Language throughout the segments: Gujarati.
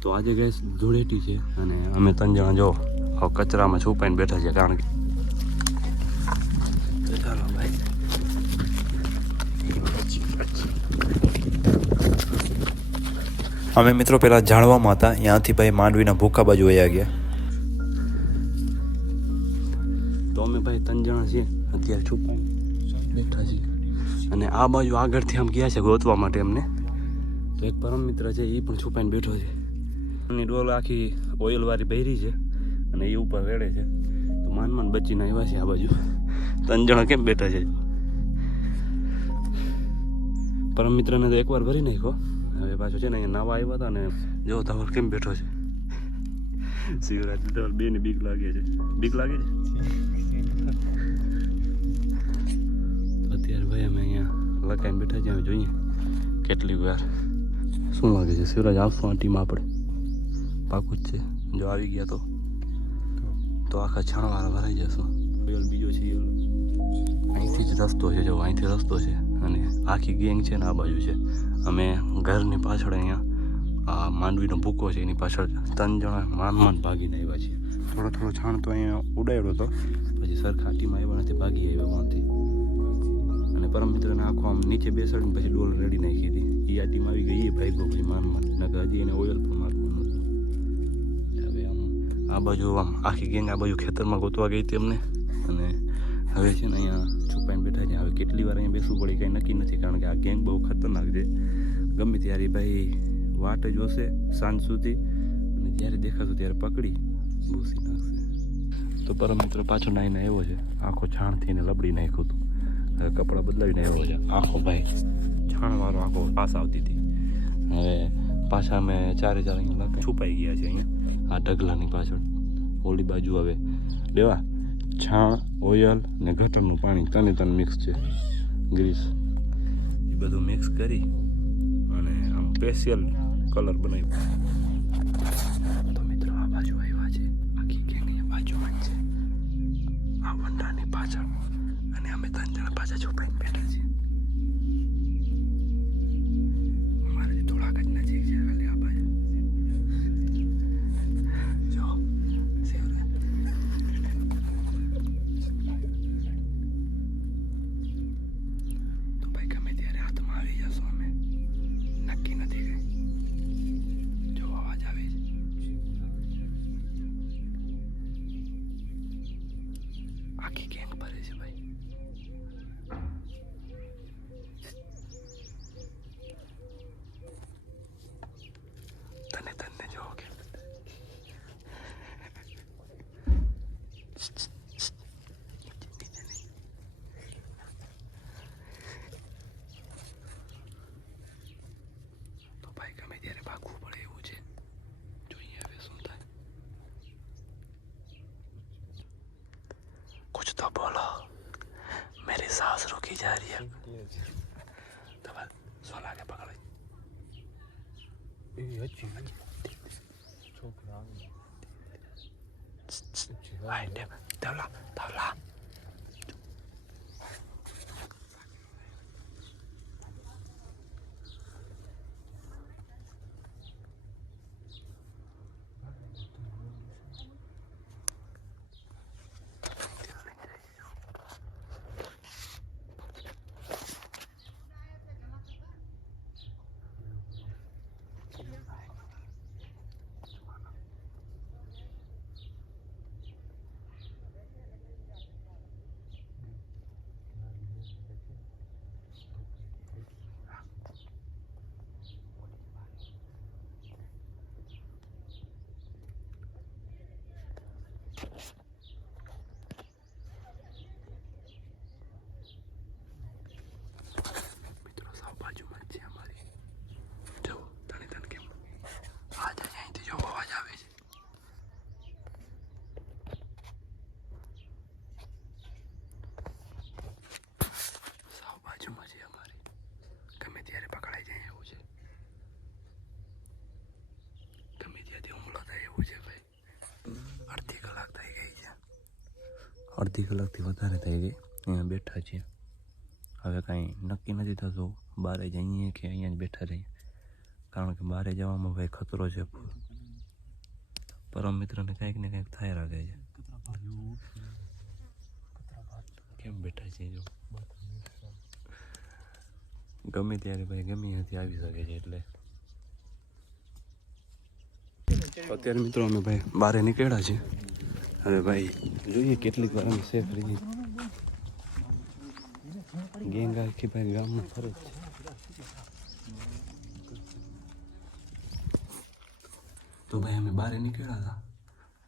તો આજે ગેસ ધૂળેટી છે અને અમે 3 જણા જો કચરામાં છુપાઈને બેઠા છે કારણ કે તો ચાલો ભાઈ અમે મિત્રો પેલા જાણવામાં હતા ત્યાંથી ભાઈ માંડવીના ભૂખા બાજુ વયા ગયા. તો અમે ભાઈ 3 જણા છીએ અત્યારે છુપાઈને બેઠા છીએ અને આ બાજુ આગળથી આમ ગયા છે ગોતવા માટે અમને. તો એક પરમ મિત્ર છે એ પણ છુપાઈને બેઠો છે. એની ડોલ આખી ઓઇલવાળી ભરી છે અને એ ઉપર વેડે છે. તો માન બચીને આવ્યા છે આ બાજુ 3 જણા કેમ બેઠા છે. પરમ મિત્રને તો એકવાર ભરી નાખ્યો. હવે પાછો છે ને અહીંયા નવા આવ્યા હતા ને જો ધવલ કેમ બેઠો છે. શિવરાજ ધવલ બે ને બીક લાગે છે. બીક લાગે છે. અત્યારે ભાઈ અમે અહીંયા લખાઈને બેઠા છીએ. જોઈએ કેટલી વાર શું લાગે છે. શિવરાજ આવશું આ ટીમ આપણે પાકું જ છે. જો આવી ગયા તો આખા છાણવાળા ભરાઈ જશું. બીજો છે અહીંથી જ રસ્તો છે. જો અહીંથી રસ્તો છે અને આખી ગેંગ છે ને આ બાજુ છે. અમે ઘરની પાછળ અહીંયા આ માંડવીનો ભૂકો છે એની પાછળ 3 જણા માંડ ભાગીને આવ્યા છીએ. થોડો છાણ તો અહીંયા ઉડાડ્યો હતો પછી સરખા ટીમાં આવ્યા નથી ભાગી આવ્યા માંથી. અને પરમ મિત્રને આખો આમ નીચે બેસાડીને પછી ડોલ રેડી નાખી હતી. એ આ ટીમ આવી ગઈ એ ભાઈ પછી માંડ નકર હજી એને ઓઇલ પણ મારવાનું હતું. હવે આમ આ બાજુ આમ આખી ગેંગ આ બાજુ ખેતરમાં ગોતવા ગઈ હતી અમને. અને હવે છે ને અહીંયા છુપાઈને બેઠા છે. હવે કેટલી વાર અહીંયા બેસવું પડે કંઈ નક્કી નથી કારણ કે આ ગેંગ બહુ ખતરનાક છે. ગમે ત્યારે ભાઈ વાટ જ હશે સાંજ સુધી અને જ્યારે દેખાશું ત્યારે પકડી ભૂસી નાખશે. તો પરમ મિત્ર પાછો નાઈને આવ્યો છે. આખો છાણથી ને લબડી નાખ્યું હતું. હવે કપડાં બદલાવીને આવ્યો છે. આખો ભાઈ છાણવાળો આખો પાસ આવતી હતી. હવે પાછા અમે ચારે અહીંયા છુપાઈ ગયા છે. અહીંયા આ ઢગલાની પાછળ ઓલી બાજુ હવે લેવા છાણ ઓઇલ ને ગટરનું પાણી ત્રણે મિક્સ છે. ગ્રીસ એ બધું મિક્સ કરી અને આમ સ્પેશિયલ કલર બનાવ્યો. તો મિત્રો આ બાજુ આવ્યા છે. આખી ગેંગ અહીંયા બાજુમાં જ છે આ વંડાની પાછળ અને અમે 3 જણા પાછા છુપાઈને બેઠા છીએ. અમારે થોડાક જ નજીક છે ખાલી આ બાજુ. જો તો ભાઈ ગમે ત્યારે હાથમાં આવી જશો અમે નક્કી નથી કઈ. જો અવાજ આવે છે. આખી ગેંગ ભરે છે ભાઈ. તને જો કે તો ભાઈ ગમે ત્યારે ભાગવું પડે એવું છે. જોઈએ હવે શું થાય. कुछ तो बोलो मेरी सांस रुकी जा रही है. तो बस सोला के पकड़ तवला મિત્રો સાવ બાજુમાં જ છે અમારી. જો તને કેમ આ જાય અહીંથી જો અવાજ આવે છે. સાવ બાજુમાં છે અમારી. ગમે ત્યારે પકડાઈ જાય એવું છે. ગમે ત્યાંથી હુમલો થાય એવું છે ભાઈ. અડધી કલાક થઈ ગઈ છે. અડધી કલાકથી વધારે થઈ ગઈ. અહીંયા બેઠા છીએ. હવે કાંઈ નક્કી નથી થતું બહાર જઈએ કે અહીંયા જ બેઠા રહીએ. કારણ કે બહાર જવામાં ભાઈ ખતરો છે. પરમ મિત્રને કંઈક ને કંઈક થાય રાખે છે. કેમ બેઠા છે જો ગમે ત્યારે ભાઈ ગમે ત્યાંથી આવી શકે છે. એટલે અત્યારે મિત્રો અમે ભાઈ બહાર નીકળ્યા છે. હવે ભાઈ જોઈએ કેટલીક વાર અમે સેફ રહીએ. ગેંગ આખી ભાઈ ગામમાં ફરે જ છે. તો ભાઈ અમે બહાર નીકળ્યા હતા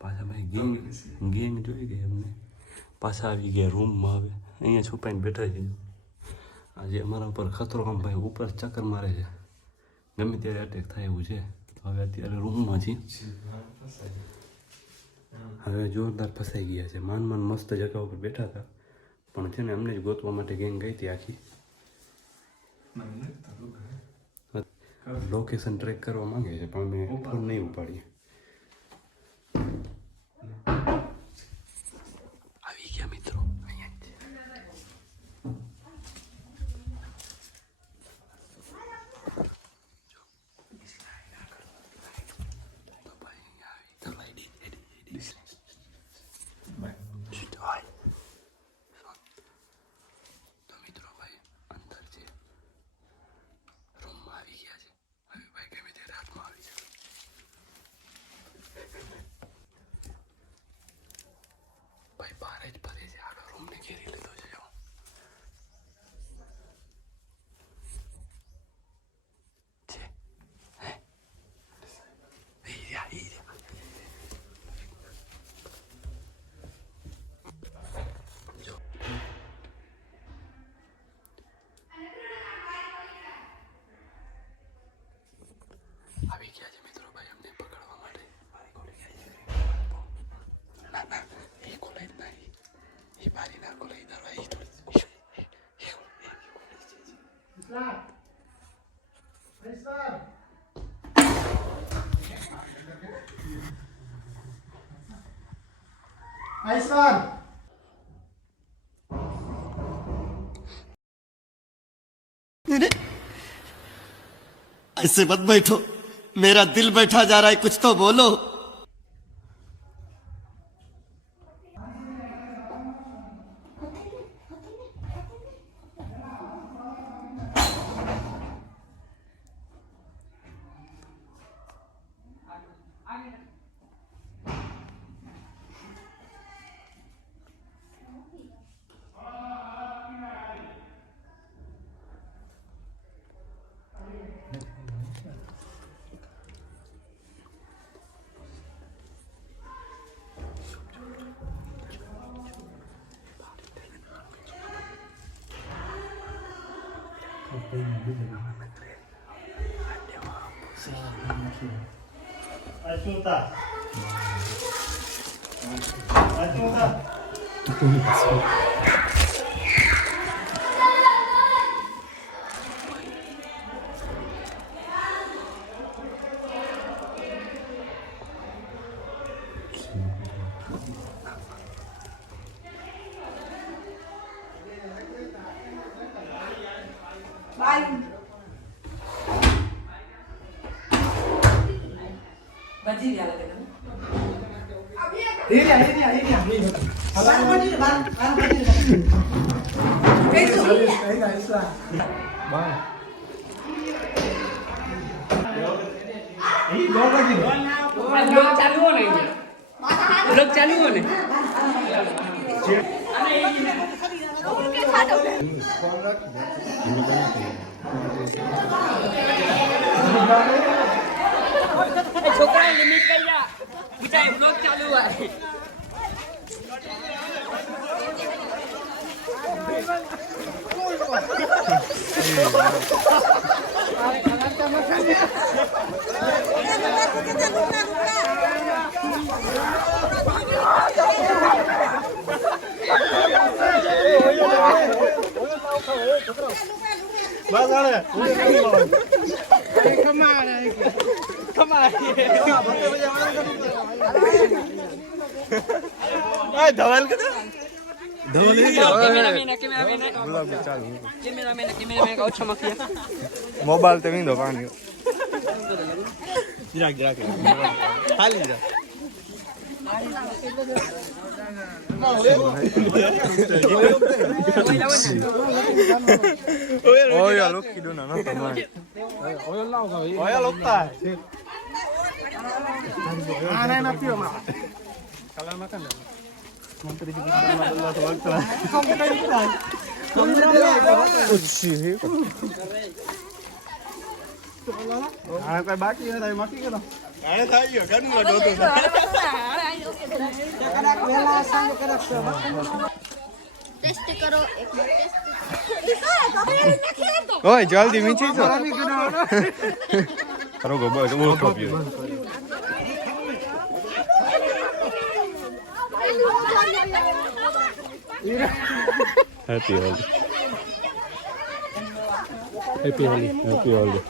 પાછા ભાઈ ગેંગ જોઈ ગઈ અમને પાછા આવી ગયા રૂમમાં. હવે અહીંયા છુપાઈને બેઠા છે. આજે અમારા ઉપર ખતરો આમ ભાઈ ઉપર ચક્કર મારે છે. ગમે ત્યારે અટેક થાય એવું છે. હવે અત્યારે રૂમમાં છીએ. હવે જોરદાર ફસાઈ ગયા છે. માન મસ્ત જગ્યા ઉપર બેઠા હતા પણ છે ને અમને જ ગોતવા માટે ગેંગ ગઈ હતી આખી. લોકેશન ટ્રેક કરવા માંગે છે પણ મેં ફોન નહીં ઉપાડીએ. આવી ગયા મિત્રો અહીંયા જ છે. આવી ગયા છે મિત્રો ભાઈ અમને પકડવા માટે. ના ના એ ખોલાય જ નહીં. એ બારી ના ખોલાય દરવાજા એ થોડી ऐसे मत बैठो, मेरा दिल बैठा जा रहा है, कुछ तो बोलो. છોકરા લિમિટ કઈ જા બીજા બ્લોગ ચાલુ હોય મોબાઈલ તો વીંધો પાણી ટેસ્ટ કરો એક ટેસ્ટ ઓય જલ્દી મીઠી તો કરો ગો બસ બહુ ટોપી happy Holi happy Holi happy Holi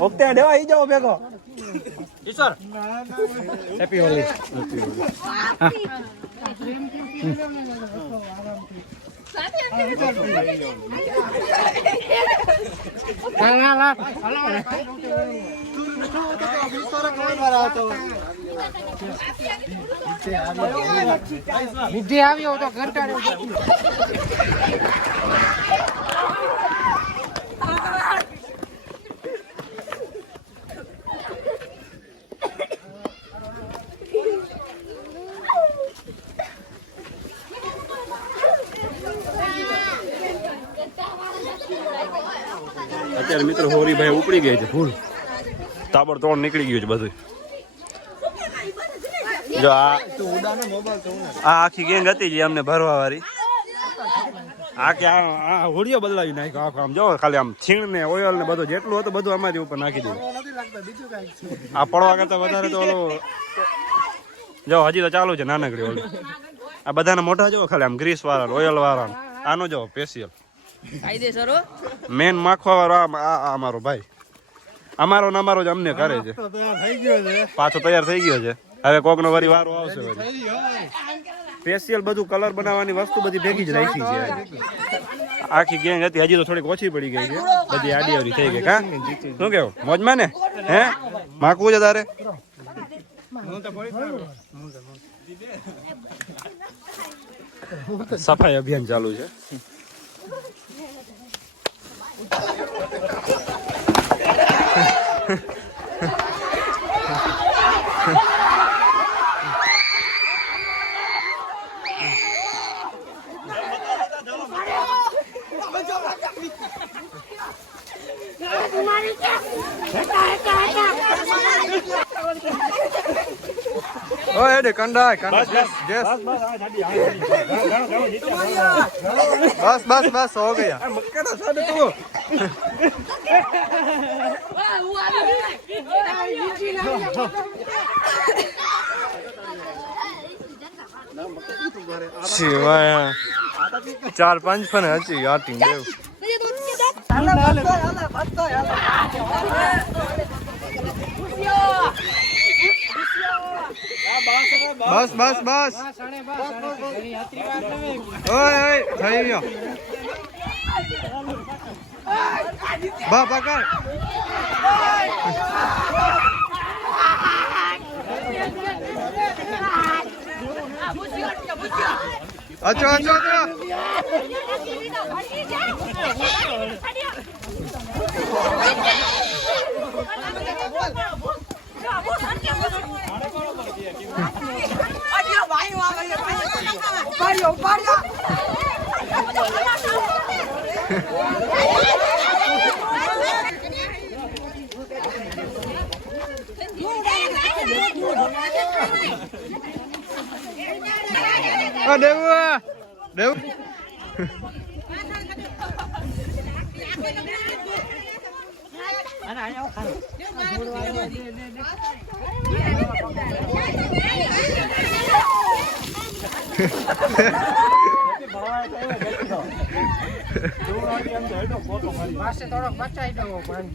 okay દેવા ઈ જાઓ ભેગો ઈશ્વર હેપી હોલી હેપી હોલી મીઠી આવ્યો તો ઘંટાડે અત્યારે મિત્રો હોરીભાઈ ઉપડી ગઈ છે ફૂલ તાબડતોડ નીકળી ગયું છે બધું જો આ આખી ગેંગ હતી જે અમને ભરવા વાળી આ કે આ હોડીઓ બદલાવી નાખ્યો આખો આમ જો ખાલી આમ છીણ ને ઓઇલ ને બધું જેટલું હતું બધું અમારી ઉપર નાખી દીધું આ પડવા કરતા વધારે તો ઓલું જો હજી તો ચાલુ છે નાનકડી ઓલી આ બધાના મોઢા જો ખાલી આમ ગ્રીસ વાળા ઓઇલ વાળા આનો જો સ્પેશિયલ મેન માખવા વાળો આ અમારો ભાઈ અમારો ને અમારો જ અમને કરે છે પાછો તૈયાર થઈ ગયો છે હવે કોક નો વરી વારો આવશે સ્પેશિયલ બધું કલર બનાવવાની વસ્તુ બધી ભેગી જ રાખી છે આખી ગેંગ હતી હજી તો થોડીક ઓછી પડી ગઈ છે બધી આડી અવડી થઈ ગઈ કા શું કેવું મોજમાં ને હે માખવું છે તારે સફાઈ અભિયાન ચાલુ છે ઓય એડે કંડાય કંડા બસ બસ હો ગયા મક્કડા સાડે તું શિવાય 4-5 ફન હતી આ ટીમ દેવ બસ બસ બસ ઓય ઓય થઈ ગયો બા પકડ અચો અચો અચો દેવ દેવ થોડોક બચાઈ દો પણ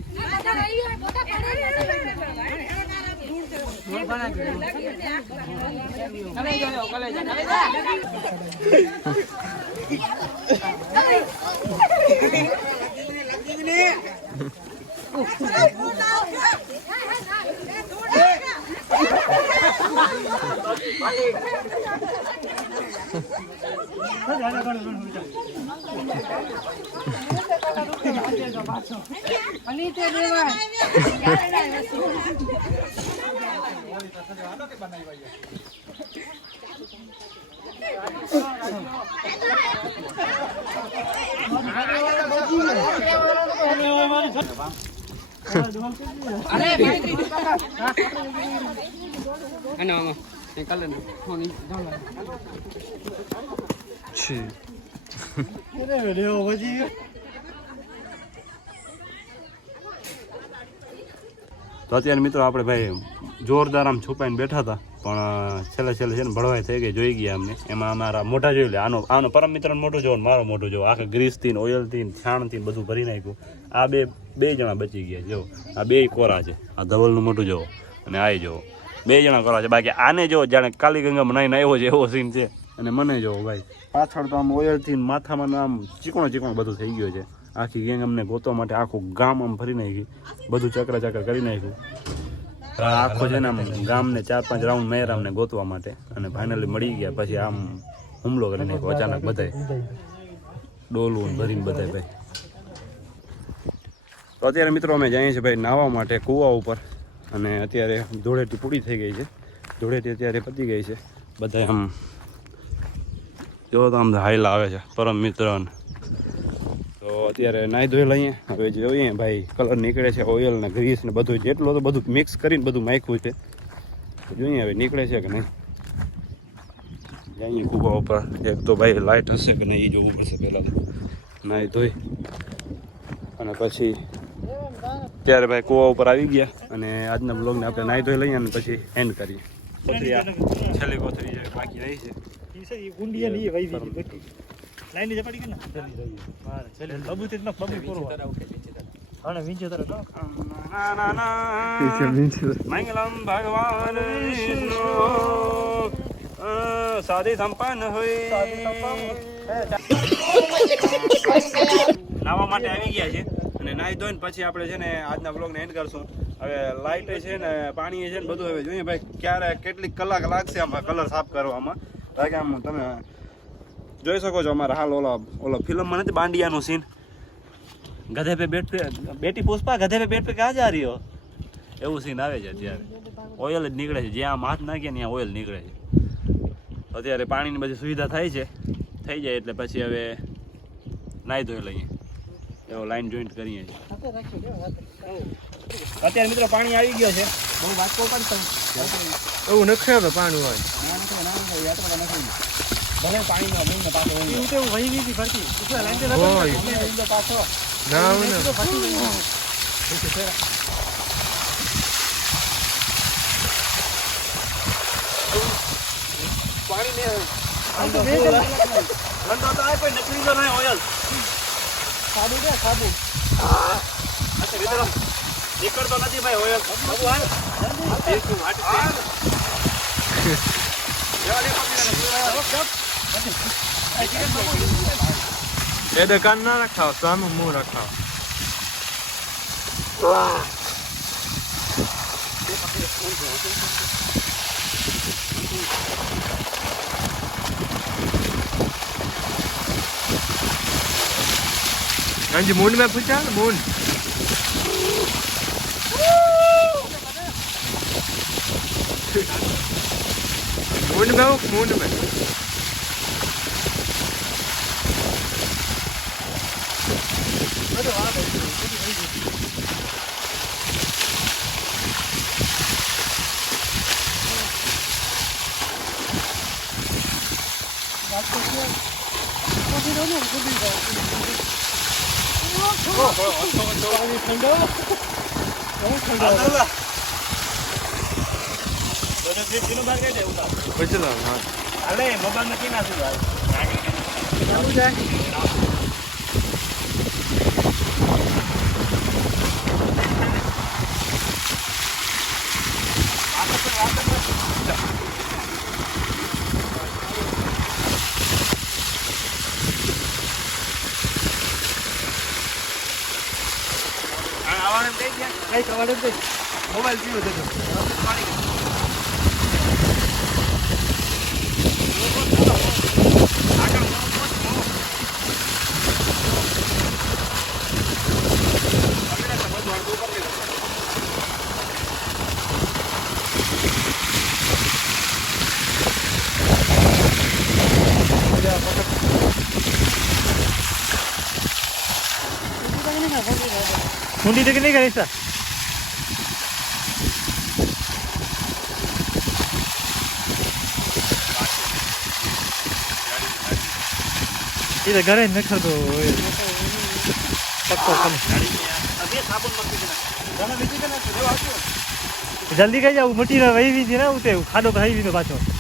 Ano mo? Yung kalan. Honi. છી તો અત્યારે મિત્રો આપણે ભાઈ જોરદાર આમ છુપાઈને બેઠા હતા, પણ છેલ્લે છે ને ભળવાઈ થઈ ગઈ, જોઈ ગયા અમને. એમાં અમારા મોઢા જોઈ લે, આનો પરમ મિત્રનો મોઢું જોવો ને મારો મોઢું જોવો, આખા ગ્રીસથી ઓઇલથી છાણથી બધું ભરી નાખ્યું. આ બે જણા બચી ગયા. જો આ બે કોરા છે, આ ધવલનું મોઢું જોવો અને આ જોવો, બે જણા કોરા છે. બાકી આને જો જાણે કાલી ગંગામાં નાઈને આવ્યો છે એવો સીન છે. અને મને જોવો ભાઈ પાછળ તો આમ ઓઇલથી માથામાં આમ ચીકણો બધું થઈ ગયો છે. આખી ગેંગ અમને ગોતવા માટે આખું ગામ આમ ફરી નાખી, બધું ચક્ર કરી નાખ્યું. આખો છે ને આમ ગામને 4-5 રાઉન્ડ મેર અમને ગોતવા માટે, અને ફાઇનલી મળી ગયા. પછી આમ હુમલો કરી નાખ્યો અચાનક, બધાય ડોલું ભરીને બધાય ભાઈ. તો અત્યારે મિત્રો અમે જઈએ છીએ ભાઈ નાહવા માટે કૂવા ઉપર, અને અત્યારે ધૂળેટી પૂરી થઈ ગઈ છે. ધૂળેટી અત્યારે પતી ગઈ છે. બધા આમ જો તો આમ હાઈલા આવે છે પરમ મિત્ર. તો અત્યારે નાહી ધોઈ લઈએ. હવે જોઈએ ભાઈ કલર નીકળે છે, ઓઇલ ને ગ્રીસ ને બધું જેટલું તો બધું મિક્સ કરીને બધું નાખ્યું છે. જોઈએ હવે નીકળે છે કે નહીં. જઈએ કૂવા ઉપર. એક તો ભાઈ લાઇટ હશે કે નહીં એ જોવું પડશે પહેલાં. નાહી ધોઈ અને પછી ત્યારે ભાઈ કૂવા ઉપર આવી ગયા, અને આજના બ્લોગને આપણે નાહી ધોઈ લઈએ અને પછી એન્ડ કરીએ. છેલ્લી કોથળી બાકી રહી છે. મંગલમ ભગવાન સાદી સંપન્ન હોય નાવા માટે આવી ગયા છે, અને નાહી ધોઈને પછી આપણે છે ને આજના બ્લોગને એન્ડ કરશું. હવે લાઇટ છે ને પાણી છે ને બધું હવે જોઈએ ભાઈ ક્યારે કેટલીક કલાક લાગશે આમાં કલર સાફ કરવામાં. કારણ કે આમ તમે જોઈ શકો છો અમારા હાલ ઓલો ફિલ્મમાં નથી બાંડિયાનું સીન, ગધે પે બેટી પુષ્પા ગધે પે બેટ પે ક્યાં જા રહી હો, એવું સીન આવે છે. અત્યારે ઓઇલ જ નીકળે છે, જ્યાં આમ હાથ નાખીએ ને ત્યાં ઓઇલ નીકળે છે. અત્યારે પાણીની બધી સુવિધા થાય છે, થઈ જાય એટલે પછી હવે નાહી ધોઈ લઈએ, એવો લાઈન જોઈન્ટ કરીએ છીએ. અત્યારે મિત્રો પાણી આવી ગયો છે, બહુ વાંચકો પણ એવું નથી તો પાણી હોય ભલે પાણીમાં મહિને પાછો પાછો ના પાણી ને નકલી તો નહીં ઓઇલ સાબુ દે સાબુ. નીકળતો નથી ભાઈ ઓઇલ. એ દુકાન ના રખાવ, સામે મું રખાવ. जी मून में पूछा मून मून में हो मून में મોબાઈલ પીવો દેજો मुंडी तक नहीं करी सर इधर घरे न कर दो जल्दी कहीं जाऊ मटी वही भी थी ना उते खादो भाई भी तो पाछो